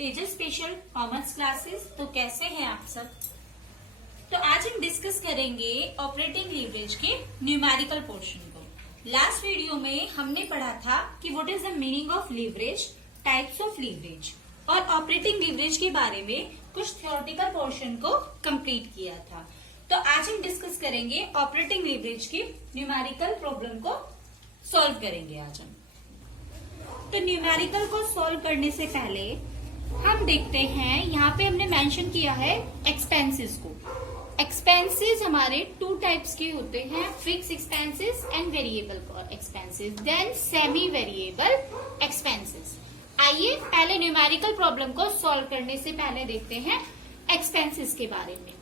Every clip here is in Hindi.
तेजस स्पेशल कॉमर्स क्लासेस। तो कैसे हैं आप सब। तो आज हम डिस्कस करेंगे ऑपरेटिंग लीवरेज के न्यूमेरिकल पोर्शन को। लास्ट वीडियो में हमने पढ़ा था कि what is the meaning of leverage, types of leverage और ऑपरेटिंग लीवरेज के बारे में कुछ थ्योरेटिकल पोर्शन को कंप्लीट किया था। तो आज हम डिस्कस करेंगे ऑपरेटिंग लीवरेज की न्यूमेरिकल प्रॉब्लम को सॉल्व करेंगे आज हम। तो न्यूमेरिकल को सॉल्व करने से पहले हम देखते हैं, यहाँ पे हमने मेंशन किया है एक्सपेंसेस को। एक्सपेंसेस हमारे टू टाइप्स के होते हैं, fix expenses and variable expenses, then semi variable expenses. आइए पहले न्यूमेरिकल प्रॉब्लम को सॉल्व करने से पहले देखते हैं एक्सपेंसेस के बारे में।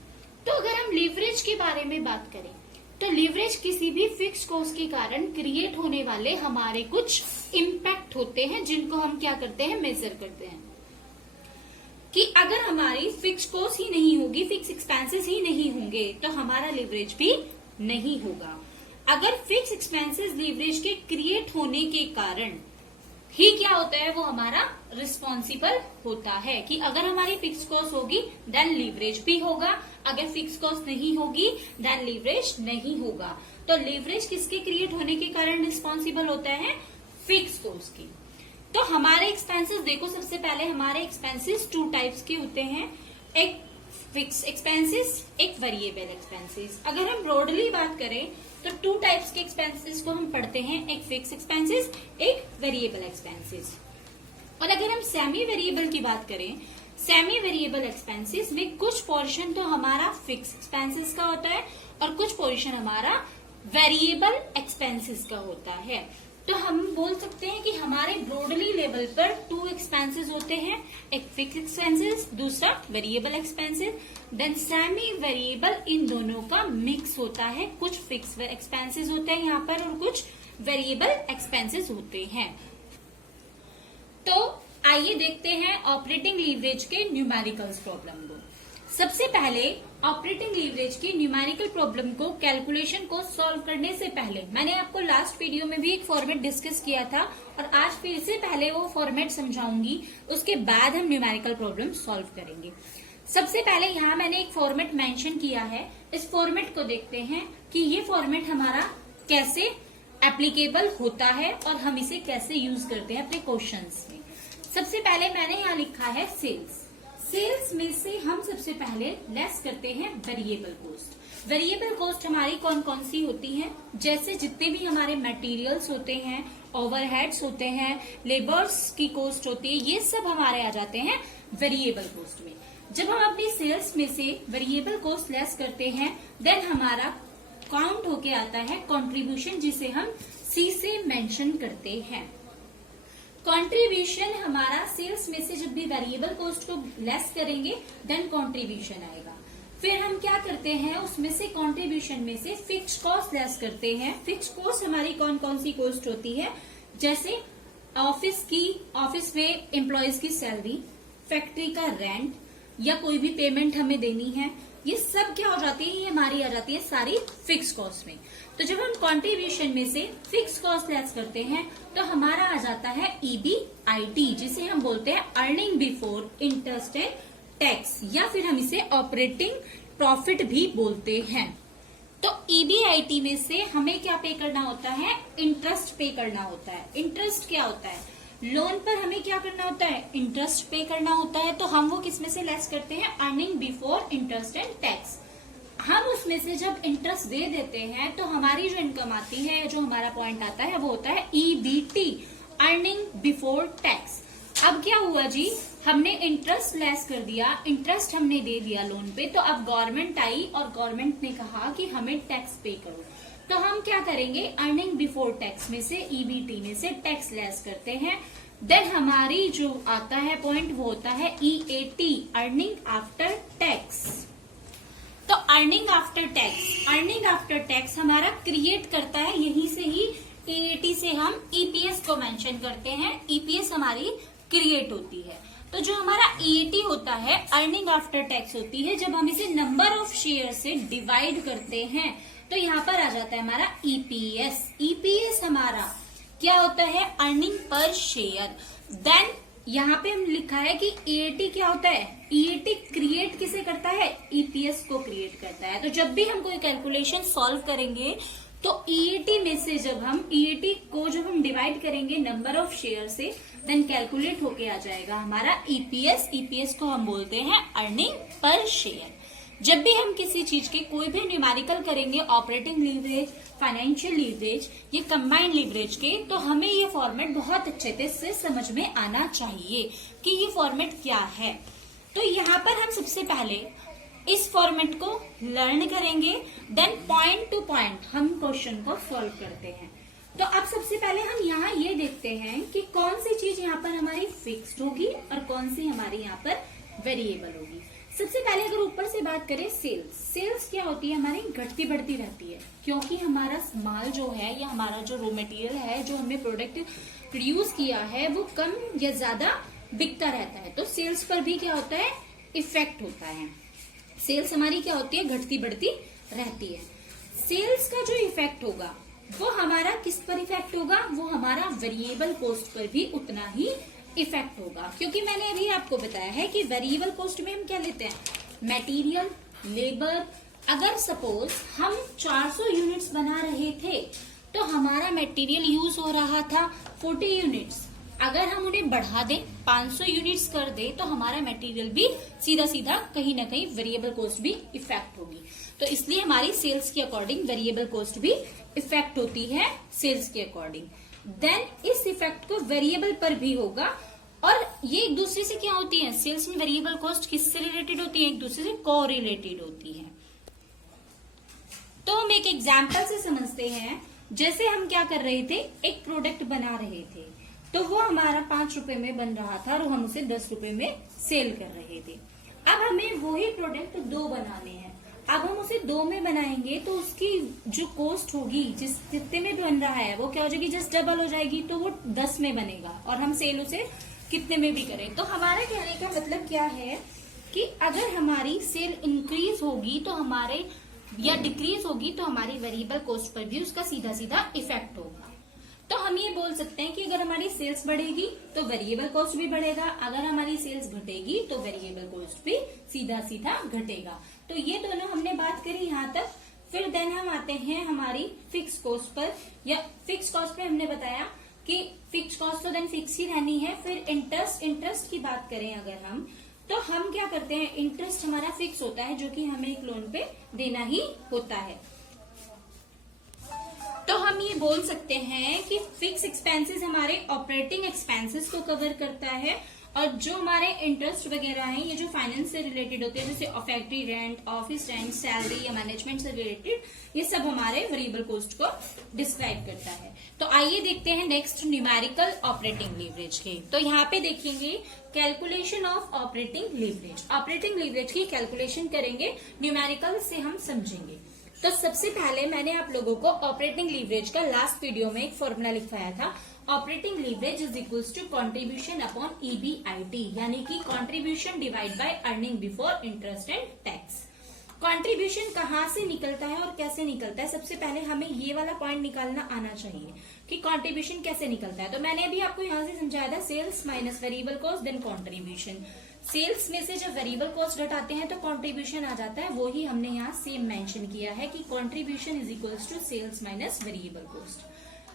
तो अगर हम लीवरेज के बारे में बात करें तो लीवरेज किसी भी फिक्स कॉस्ट के कारण क्रिएट होने वाले हमारे कुछ इम्पैक्ट होते हैं, जिनको हम क्या करते हैं, मेजर करते हैं। कि अगर हमारी फिक्स कॉस्ट ही नहीं होगी, फिक्स एक्सपेंसेस ही नहीं होंगे, तो हमारा लीवरेज भी नहीं होगा। अगर फिक्स एक्सपेंसेस लीवरेज के क्रिएट होने के कारण ही क्या होता है, वो हमारा रिस्पॉन्सिबल होता है। कि अगर हमारी फिक्स कॉस्ट होगी देन लीवरेज भी होगा, अगर फिक्स कॉस्ट नहीं होगी देन लीवरेज नहीं होगा। तो लीवरेज किसके क्रिएट होने के कारण रिस्पॉन्सिबल होता है, फिक्स कॉस्ट की। तो हमारे एक्सपेंसेस देखो, सबसे पहले हमारे एक्सपेंसेस टू टाइप्स के होते हैं, एक फिक्स एक्सपेंसेस, एक वेरिएबल एक्सपेंसेस। अगर हम ब्रॉडली बात करें तो टू टाइप्स के एक्सपेंसेस को हम पढ़ते हैं, एक फिक्स एक्सपेंसेस, एक वेरिएबल एक्सपेंसेस। और अगर हम सेमी वेरिएबल की बात करें, सेमी वेरिएबल एक्सपेंसेस में कुछ पोर्शन तो हमारा फिक्स एक्सपेंसेस का होता है और कुछ पोर्शन हमारा वेरिएबल एक्सपेंसेस का होता है। तो हम बोल सकते हैं कि हमारे ब्रॉडली लेवल पर टू एक्सपेंसेस होते हैं, एक फिक्स एक्सपेंसेस, दूसरा variable expenses. Then semi variable, इन दोनों का मिक्स होता है, कुछ फिक्स एक्सपेंसेस होते हैं यहाँ पर और कुछ वेरिएबल एक्सपेंसेस होते हैं। तो आइए देखते हैं ऑपरेटिंग लीवरेज के न्यूमेरिकल्स प्रॉब्लम को। सबसे पहले ऑपरेटिंग लीवरेज की न्यूमेरिकल प्रॉब्लम को, कैलकुलेशन को सॉल्व करने से पहले मैंने आपको लास्ट वीडियो में भी एक फॉर्मेट डिस्कस किया था और आज फिर से पहले वो फॉर्मेट समझाऊंगी, उसके बाद हम न्यूमेरिकल प्रॉब्लम सॉल्व करेंगे। सबसे पहले यहाँ मैंने एक फॉर्मेट मेंशन किया है, इस फॉर्मेट को देखते हैं कि ये फॉर्मेट हमारा कैसे एप्लीकेबल होता है और हम इसे कैसे यूज करते हैं अपने क्वेश्चंस में। सबसे पहले मैंने यहाँ लिखा है सेल्स। सेल्स में से हम सबसे पहले लेस करते हैं वेरिएबल कॉस्ट। वेरिएबल कॉस्ट हमारी कौन कौन सी होती है, जैसे जितने भी हमारे मटेरियल्स होते हैं, ओवरहेड्स होते हैं, लेबर्स की कॉस्ट होती है, ये सब हमारे आ जाते हैं वेरिएबल कॉस्ट में। जब हम अपनी सेल्स में से वेरिएबल कॉस्ट लेस करते हैं देन हमारा काउंट होके आता है कंट्रीब्यूशन, जिसे हम सी से मेंशन करते हैं। कंट्रीब्यूशन हमारा सेल्स में से जब भी वेरिएबल कॉस्ट को लेस करेंगे देन कंट्रीब्यूशन आएगा। फिर हम क्या करते हैं, उसमें से कंट्रीब्यूशन में से फिक्स कॉस्ट लेस करते हैं। फिक्स कॉस्ट हमारी कौन कौन सी कॉस्ट होती है, जैसे ऑफिस में एम्प्लॉयज की सैलरी, फैक्ट्री का रेंट या कोई भी पेमेंट हमें देनी है, ये सब क्या हो जाती है, ये हमारी आ जाती है सारी फिक्स कॉस्ट में। तो जब हम कंट्रीब्यूशन में से फिक्स कॉस्ट लेस करते हैं तो हमारा आ जाता है EBIT, जिसे हम बोलते हैं earning before interest and tax, या फिर हम इसे ऑपरेटिंग प्रॉफिट भी बोलते हैं। तो EBIT में से हमें क्या पे करना होता है, इंटरेस्ट पे करना होता है। इंटरेस्ट क्या होता है, लोन पर हमें क्या करना होता है, इंटरेस्ट पे करना होता है। तो हम वो किस में से लेस करते हैं, earning before interest and tax. हम उसमें से जब इंटरेस्ट दे देते हैं तो हमारी जो इनकम आती है, जो हमारा पॉइंट आता है, वो होता है EBT, अर्निंग बिफोर टैक्स। अब क्या हुआ जी, हमने इंटरेस्ट लेस कर दिया, इंटरेस्ट हमने दे दिया लोन पे, तो अब गवर्नमेंट आई और गवर्नमेंट ने कहा कि हमें टैक्स पे करो। तो हम क्या करेंगे, अर्निंग बिफोर टैक्स में से, EBT में से टैक्स लेस करते हैं। देन हमारी जो आता है पॉइंट वो होता है EAT, अर्निंग आफ्टर टैक्स। तो अर्निंग आफ्टर टैक्स हमारा क्रिएट करता है, यहीं से ही EAT से हम EPS को मेंशन करते हैं, EPS हमारी क्रिएट होती है। तो जो हमारा EAT होता है, अर्निंग आफ्टर टैक्स होती है, जब हम इसे नंबर ऑफ शेयर से डिवाइड करते हैं तो यहाँ पर आ जाता है हमारा EPS। EPS हमारा क्या होता है, अर्निंग पर शेयर। देन यहाँ पे हम लिखा है कि ईएटी क्या होता है, ईएटी क्रिएट किसे करता है, ईपीएस को क्रिएट करता है। तो जब भी हम कोई कैलकुलेशन सॉल्व करेंगे तो ईएटी में से जब हम डिवाइड करेंगे नंबर ऑफ शेयर से, देन कैलकुलेट होके आ जाएगा हमारा ईपीएस। ईपीएस को हम बोलते हैं अर्निंग पर शेयर। जब भी हम किसी चीज के कोई भी न्यूमेरिकल करेंगे, ऑपरेटिंग लीवरेज, फाइनेंशियल लीवरेज, ये कंबाइंड लीवरेज के, तो हमें ये फॉर्मेट बहुत अच्छे से समझ में आना चाहिए कि ये फॉर्मेट क्या है। तो यहाँ पर हम सबसे पहले इस फॉर्मेट को लर्न करेंगे, देन पॉइंट टू पॉइंट हम क्वेश्चन को सॉल्व करते हैं। तो अब सबसे पहले हम यहाँ ये देखते हैं कि कौन सी चीज यहाँ पर हमारी फिक्स्ड होगी और कौन सी हमारी यहाँ पर वेरिएबल होगी। सबसे पहले अगर ऊपर से बात करें सेल्स क्या होती है, हमारी घटती बढ़ती रहती है, क्योंकि हमारा माल जो है या हमारा जो रॉ मटेरियल है, जो हमने प्रोडक्ट प्रोड्यूस किया है, वो कम या ज्यादा बिकता रहता है। तो सेल्स पर भी क्या होता है, इफेक्ट होता है। सेल्स हमारी क्या होती है, घटती बढ़ती रहती है। सेल्स का जो इफेक्ट होगा वो हमारा किस पर इफेक्ट होगा, वो हमारा वेरिएबल कॉस्ट पर भी उतना ही इफेक्ट होगा। क्योंकि मैंने अभी आपको बताया है कि वेरिएबल कॉस्ट में हम क्या लेते हैं, मटेरियल, लेबर। अगर सपोज हम 400 यूनिट्स बना रहे थे तो हमारा मटेरियल यूज हो रहा था 40 यूनिट्स। अगर हम उन्हें बढ़ा दें, 500 यूनिट्स कर दे, तो हमारा मटेरियल भी सीधा सीधा कहीं ना कहीं वेरिएबल कॉस्ट भी इफेक्ट होगी। तो इसलिए हमारी सेल्स के अकॉर्डिंग वेरिएबल कॉस्ट भी इफेक्ट होती है सेल्स के अकॉर्डिंग। देन इस इफेक्ट को वेरिएबल पर भी होगा, और ये एक दूसरे से क्या होती है, सेल्स में वेरिएबल कॉस्ट किससे रिलेटेड होती है, एक दूसरे से कोरिलेटेड होती है। तो हम एक एग्जांपल से समझते हैं। जैसे हम क्या कर रहे थे, एक प्रोडक्ट बना रहे थे, तो वो हमारा 5 रुपए में बन रहा था और हम उसे 10 रुपए में सेल कर रहे थे। अब हमें वही प्रोडक्ट 2 बनाने हैं। अब हम उसे 2 में बनाएंगे तो उसकी जो कॉस्ट होगी, जिस जितने में बन रहा है, वो क्या हो जाएगी, जस्ट डबल हो जाएगी। तो वो 10 में बनेगा और हम सेल उसे कितने में भी करें। तो हमारा कहने का मतलब क्या है कि अगर हमारी सेल इंक्रीज होगी तो हमारे, या डिक्रीज होगी तो हमारी वेरिएबल कॉस्ट पर भी उसका सीधा सीधा इफेक्ट होगा। तो हम ये बोल सकते हैं कि अगर हमारी सेल्स बढ़ेगी तो वेरिएबल कॉस्ट भी बढ़ेगा, अगर हमारी सेल्स घटेगी तो वेरिएबल कॉस्ट भी सीधा सीधा घटेगा। तो ये दोनों हमने बात करी यहाँ तक। फिर देन हम आते हैं हमारी फिक्स कॉस्ट पर, या फिक्स कॉस्ट पे हमने बताया कि फिक्स कॉस्ट तो देन फिक्स ही रहनी है। फिर इंटरेस्ट की बात करें अगर हम, तो हम क्या करते हैं, इंटरेस्ट हमारा फिक्स होता है जो कि हमें एक लोन पे देना ही होता है। तो हम ये बोल सकते हैं कि फिक्स एक्सपेंसेस हमारे ऑपरेटिंग एक्सपेंसेस को कवर करता है, और जो हमारे इंटरेस्ट वगैरह हैं, ये जो फाइनेंस से रिलेटेड होते हैं, जैसे factory rent, office rent, salary या मैनेजमेंट से रिलेटेड, ये सब हमारे वेरिएबल कॉस्ट को डिस्क्राइब करता है। तो आइए देखते हैं नेक्स्ट न्यूमेरिकल ऑपरेटिंग लीवरेज के। तो यहाँ पे देखेंगे calculation of operating leverage. Operating leverage की कैलकुलेशन करेंगे, न्यूमेरिकल से हम समझेंगे। तो सबसे पहले मैंने आप लोगों को ऑपरेटिंग लीवरेज का लास्ट वीडियो में एक फॉर्मूला लिखवाया था। Operating leverage is equals to contribution upon EBIT, यानी कि contribution divide by earning before interest and tax. Contribution कहाँ से निकलता है और कैसे निकलता है, सबसे पहले हमें ये वाला पॉइंट निकालना आना चाहिए कि कॉन्ट्रीब्यूशन कैसे निकलता है। तो मैंने अभी आपको यहाँ से समझाया था, sales minus variable cost then contribution. Sales में से जब वेरिएबल कॉस्ट घटाते हैं तो कॉन्ट्रीब्यूशन आ जाता है, वो ही हमने यहाँ सेम मेंशन किया है कि contribution is equals to sales minus variable cost.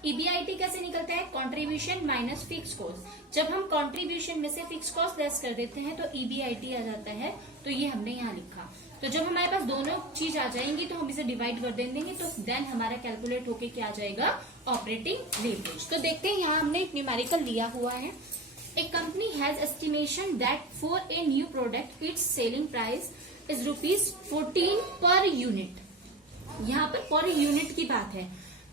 EBIT कैसे निकलता है, कॉन्ट्रीब्यूशन माइनस फिक्स कॉस्ट। जब हम कॉन्ट्रीब्यूशन में से फिक्स कॉस्ट लेस कर देते हैं तो ईबीआईटी आ जाता है, तो ये हमने यहाँ लिखा। तो जब हमारे पास दोनों चीज आ जाएंगी तो हम इसे डिवाइड कर देंगे, तो देन हमारा कैलकुलेट होके क्या आ जाएगा, ऑपरेटिंग लीवरेज। तो देखते हैं यहाँ हमने एक न्यूमेरिकल लिया हुआ है। A company has estimation that for a new product its selling price is ₹14 per unit। यहाँ पर पर यूनिट की बात है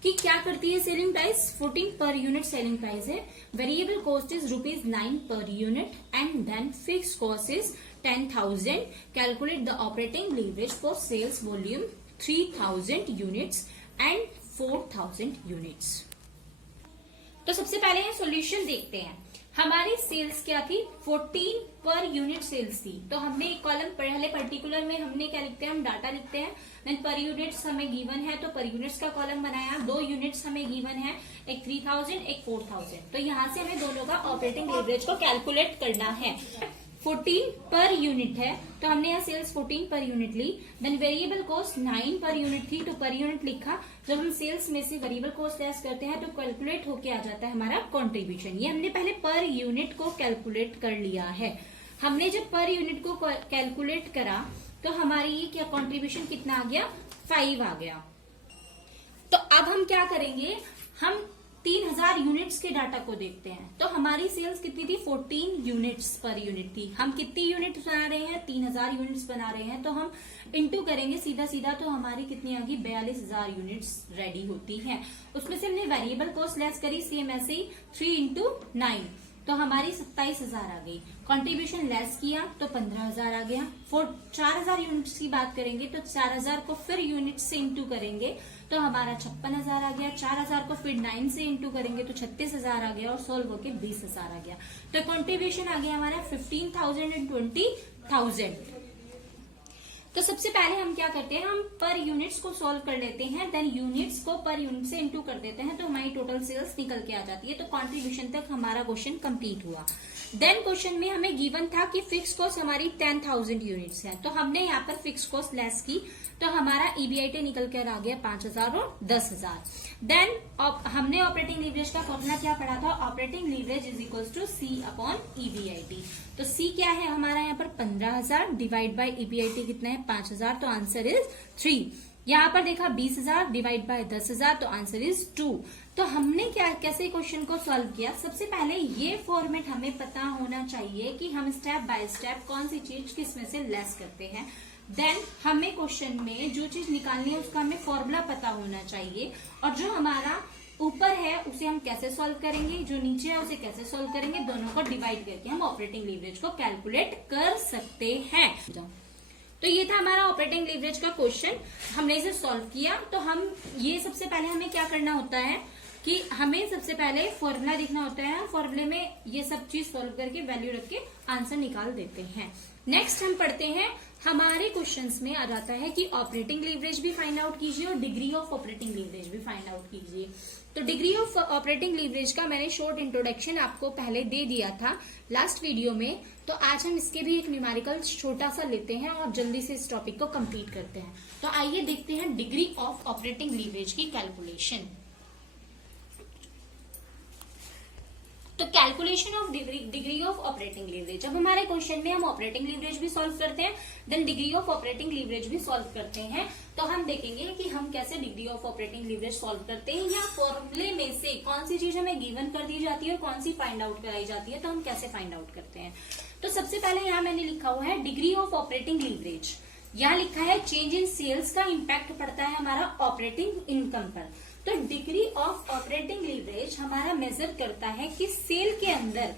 कि क्या करती है selling price, 14 per unit selling price है। Variable cost is ₹9 per unit and then fix cost is 10,000। Calculate the operating leverage for sales volume 3,000 units and 4,000 units. तो सबसे पहले हम सॉल्यूशन देखते हैं। हमारी सेल्स क्या थी, 14 पर यूनिट सेल्स थी। तो हमने एक कॉलम पहले पर्टिकुलर में हमने क्या लिखते हैं, हम डाटा लिखते हैं, देन पर यूनिट्स हमें गिवन है तो पर यूनिट्स का कॉलम बनाया, 2 यूनिट्स हमें गिवन है, एक 3000 एक 4000। तो यहाँ से हमें दोनों का ऑपरेटिंग लीवरेज को कैलकुलेट करना है। 14 पर यूनिट है तो हमने यहाँ सेल्स 14 पर यूनिट ली, then variable cost 9 per unit थी तो पर यूनिट लिखा। जब हम सेल्स में से वेरिएबल कॉस्ट लेस करते हैं तो कैलकुलेट होके आ जाता है हमारा कंट्रीब्यूशन। ये हमने पहले पर यूनिट को कैलकुलेट कर लिया है। हमने जब पर यूनिट को कैलकुलेट करा तो हमारी ये क्या कंट्रीब्यूशन कितना आ गया, 5 आ गया। तो अब हम क्या करेंगे, हम 3000 यूनिट्स के डाटा को देखते हैं। तो हमारी सेल्स कितनी थी, 14 यूनिट्स पर यूनिट थी। हम कितनी यूनिट्स बना रहे हैं, 3000 यूनिट्स बना रहे हैं। तो हम इंटू करेंगे सीधा सीधा, तो हमारी कितनी आ गई, 42000 यूनिट्स रेडी होती हैं। उसमें से हमने वेरिएबल कॉस्ट लेस करी, सेम ऐसे ही 3 इंटू 9 तो हमारी 27000 आ गई। कंट्रीब्यूशन लेस किया तो 15000 आ गया। 4000 यूनिट्स की बात करेंगे तो 4000 को फिर यूनिट से इंटू करेंगे तो हमारा 56000 आ गया। 4000 को फिर 9 से इंटू करेंगे तो 36000 आ गया और सोल्व होके 20000 आ गया। तो कंट्रीब्यूशन आ गया हमारा 15,000 एंड 20,000। तो सबसे पहले हम क्या करते हैं, हम पर यूनिट्स को सॉल्व कर लेते हैं, देन यूनिट्स को पर यूनिट से इंटू कर देते हैं तो हमारी टोटल सेल्स निकल के आ जाती है। तो कंट्रीब्यूशन तक हमारा क्वेश्चन कंप्लीट हुआ। देन क्वेश्चन में हमें गिवन था कि फिक्स कॉस्ट हमारी 10,000 यूनिट्स है। तो हमने यहाँ पर फिक्स कॉस्ट लेस की तो हमारा ईबीआईटी निकल कर आ गया 5000 और 10000। देन हमने ऑपरेटिंग लीवरेज का फॉर्मूला क्या पढ़ा था, operating leverage is equals to C upon EBIT. तो सी क्या है हमारा यहाँ पर 15000 डिवाइड बाय ईबीआईटी कितना है 5000, तो आंसर इज 3। यहाँ पर देखा 20000 डिवाइड बाय 10000 तो आंसर इज 2। तो हमने क्या कैसे क्वेश्चन को सॉल्व किया, सबसे पहले ये फॉर्मेट हमें पता होना चाहिए कि हम स्टेप बाय स्टेप कौन सी चीज किस में से लेस करते हैं। देन हमें क्वेश्चन में जो चीज निकालनी है उसका हमें फॉर्मूला पता होना चाहिए, और जो हमारा ऊपर है उसे हम कैसे सॉल्व करेंगे, जो नीचे है उसे कैसे सॉल्व करेंगे, दोनों को डिवाइड करके हम ऑपरेटिंग लीवरेज को कैलकुलेट कर सकते हैं। तो ये था हमारा ऑपरेटिंग लीवरेज का क्वेश्चन, हमने इसे सॉल्व किया। तो हम ये सबसे पहले हमें क्या करना होता है कि हमें सबसे पहले फॉर्मूला देखना होता है, फॉर्मूले में ये सब चीज सॉल्व करके वैल्यू रख के आंसर निकाल देते हैं। नेक्स्ट हम पढ़ते हैं, हमारे क्वेश्चंस में आ जाता है कि ऑपरेटिंग लीवरेज भी फाइंड आउट कीजिए और डिग्री ऑफ ऑपरेटिंग लीवरेज भी फाइंड आउट कीजिए। तो डिग्री ऑफ ऑपरेटिंग लीवरेज का मैंने शॉर्ट इंट्रोडक्शन आपको पहले दे दिया था लास्ट वीडियो में। तो आज हम इसके भी एक न्यूमेरिकल छोटा सा लेते हैं और जल्दी से इस टॉपिक को कंप्लीट करते हैं। तो आइए देखते हैं डिग्री ऑफ ऑपरेटिंग लीवरेज की कैलकुलेशन। तो calculation of degree of operating leverage, जब हमारे क्वेश्चन में हम ऑपरेटिंग लीवरेज भी सॉल्व करते हैं then degree of operating leverage भी सॉल्व करते हैं, तो हम देखेंगे कि हम कैसे degree of operating leverage solve करते हैं, या फॉर्मूले में से कौन सी चीज हमें गिवन कर दी जाती है और कौन सी फाइंड आउट कराई जाती है, तो हम कैसे फाइंड आउट करते हैं। तो सबसे पहले यहाँ मैंने लिखा हुआ है डिग्री ऑफ ऑपरेटिंग लीवरेज, यहाँ लिखा है चेंज इन सेल्स का इम्पैक्ट पड़ता है हमारा ऑपरेटिंग इनकम पर। तो डिग्री ऑफ ऑपरेटिंग लीवरेज हमारा मेजर करता है कि सेल के अंदर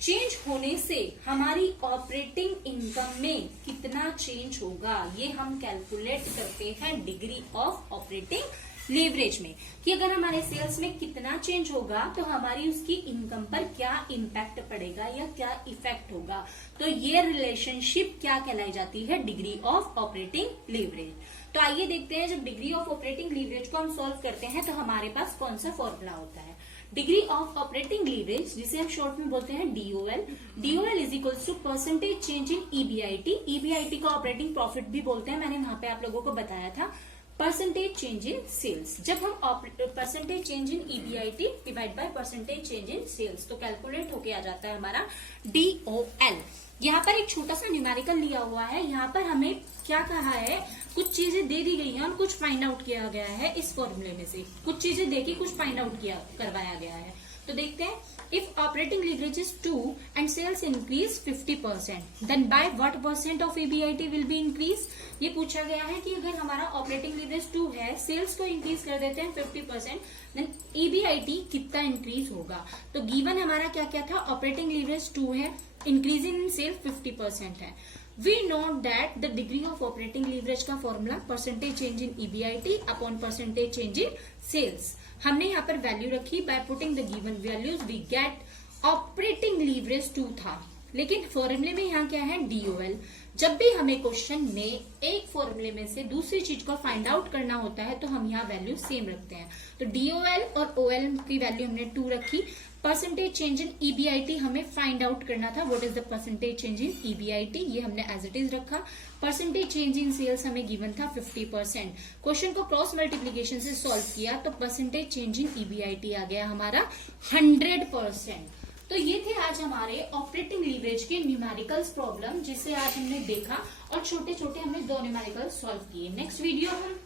चेंज होने से हमारी ऑपरेटिंग इनकम में कितना चेंज होगा, ये हम कैलकुलेट करते हैं डिग्री ऑफ ऑपरेटिंग लीवरेज में, कि अगर हमारे सेल्स में कितना चेंज होगा तो हमारी उसकी इनकम पर क्या इम्पैक्ट पड़ेगा या क्या इफेक्ट होगा। तो ये रिलेशनशिप क्या कहलाई जाती है, डिग्री ऑफ ऑपरेटिंग लीवरेज। तो आइए देखते हैं, जब डिग्री ऑफ ऑपरेटिंग लीवरेज को हम सॉल्व करते हैं तो हमारे पास कौन सा फॉर्मूला होता है। डिग्री ऑफ ऑपरेटिंग लीवरेज, जिसे हम शॉर्ट में बोलते हैं DOL, DOL is equals to percentage change in EBIT. EBIT का ऑपरेटिंग प्रॉफिट भी बोलते हैं, मैंने वहां पे आप लोगों को बताया था। परसेंटेज चेंज इन सेल्स, जब हम percentage change in EBIT divide by percentage change in sales, तो कैलकुलेट होके आ जाता है हमारा डीओएल। यहाँ पर एक छोटा सा न्यूमेरिकल लिया हुआ है, यहाँ पर हमें क्या कहा है, कुछ चीजें दे दी गई हैं और कुछ फाइंड आउट किया गया है। इस फॉर्मूले में से कुछ चीजें देखी, कुछ फाइंड आउट करवाया गया है। तो देखते हैं, if operating leverage is 2 and sales increase 50%, then by what percent of EBIT will be increase. ये पूछा गया है कि अगर हमारा ऑपरेटिंग लीवरेज 2 है, सेल्स को इंक्रीज कर देते हैं 50%, देन ईबीआईटी कितना इंक्रीज होगा। तो गिवन हमारा क्या क्या था, ऑपरेटिंग लीवरेज 2 है, इंक्रीजिंग इन सेल 50% है। We know that the degree of operating leverage का formula percentage change in EBIT upon percentage change in sales. हमने यहाँ पर वैल्यू रखी, by putting the given values we get operating leverage 2 था, लेकिन फॉर्मूले में यहाँ क्या है, DOL। जब भी हमें क्वेश्चन में एक फॉर्मूले में से दूसरी चीज को फाइंड आउट करना होता है तो हम यहाँ वैल्यू सेम रखते हैं। तो DOL और OL की वैल्यू हमने 2 रखी। परसेंटेज चेंज इन EBIT हमें फाइंड आउट करना था, what is the percentage change in EBIT, ये हमने एज इट इज रखा। परसेंटेज चेंज इन सेल्स हमें गिवन था 50%। क्वेश्चन को क्रॉस मल्टीप्लीकेशन से सॉल्व किया तो परसेंटेज चेंज इन EBIT आ गया हमारा 100%। तो ये थे आज हमारे ऑपरेटिंग लीवरेज के न्यूमेरिकल्स प्रॉब्लम, जिसे आज हमने देखा और छोटे छोटे हमने 2 न्यूमेरिकल्स सॉल्व किए। नेक्स्ट वीडियो हम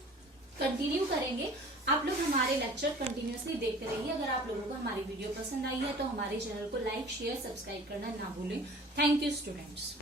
कंटिन्यू करेंगे। आप लोग हमारे लेक्चर कंटिन्यूअसली देखते रहिए। अगर आप लोगों को हमारी वीडियो पसंद आई है तो हमारे चैनल को लाइक, शेयर, सब्सक्राइब करना ना भूलें। Thank you students.